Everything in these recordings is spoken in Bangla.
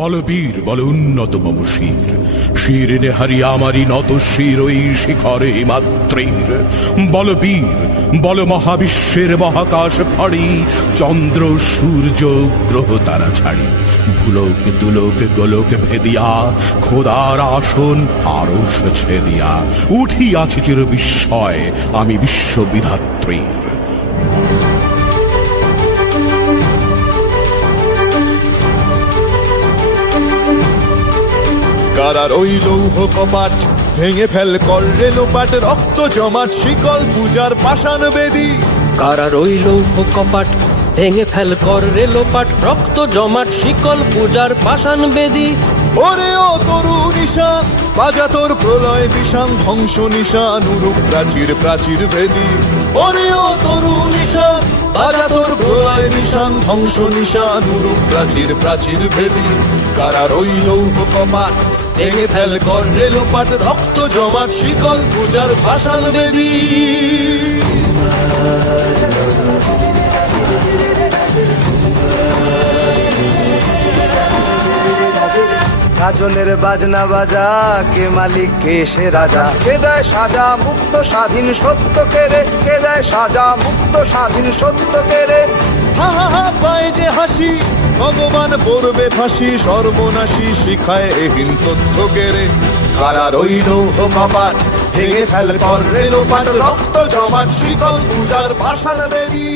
বলবীর বল উন্নত মম শির, শির নেহারি আমারই নত শির ওই শিখরে মাত্রের। বলবীর বল মহাবিশ্বের মহাকাশ ফাড়ি, চন্দ্র সূর্য গ্রহ তারা ছাড়ি। ভুলোক দুলোক গোলোক ভেদিয়া, খোদার আসন আরশ ছেদিয়া, উঠিয়াছি চির বিস্ময় আমি বিশ্ববিধাত্রীর। কারার ওই লৌহ কপাট ভেঙে ফেল কর রে লোপাট, রক্ত জমাট শিকল পূজার পাষাণ বেদী। কারার ওই লৌহ কপাট ভেঙে ফেল কর রে লোপাট, রক্ত জমাট শিকল পূজার পাষাণ বেদী। ওরে ও তরু নিশান বাজা তোর প্রলয় বিষান, ধ্বংস নিশান উরুক প্রাচীর প্রাচীর ভেদী। ওরে ও তরু নিশান বাজা তোর প্রলয় বিষান, ধ্বংস নিশান উরুক প্রাচীর প্রাচীর ভেদী। কারার ওই লৌহ কপাট ভেঙে ফেল কর রে লোপাট, রক্ত জমাট শিকল পূজার পাষাণ বেদী। গাজনের বাজনা বাজা, কে মালিক কে সে রাজা, কে দেয় সাজা মুক্ত স্বাধীন সত্য কেড়ে, কে দেয় সাজা মুক্ত স্বাধীন সত্য কেড়ে। হা হা হা পায় যে হাসি, ভগবান পড়বে ফাঁসি, সর্বনাশী শিখায় এহীন তথ্য কেড়ে। কারার ওই লৌহ কপাট ভেঙে ফেল কর রে লোপাট, রক্ত জমাট শিকল পূজার পাষাণ বেদী।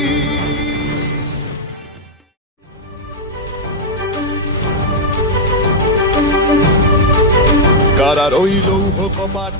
কারার ওই লৌহ কপাট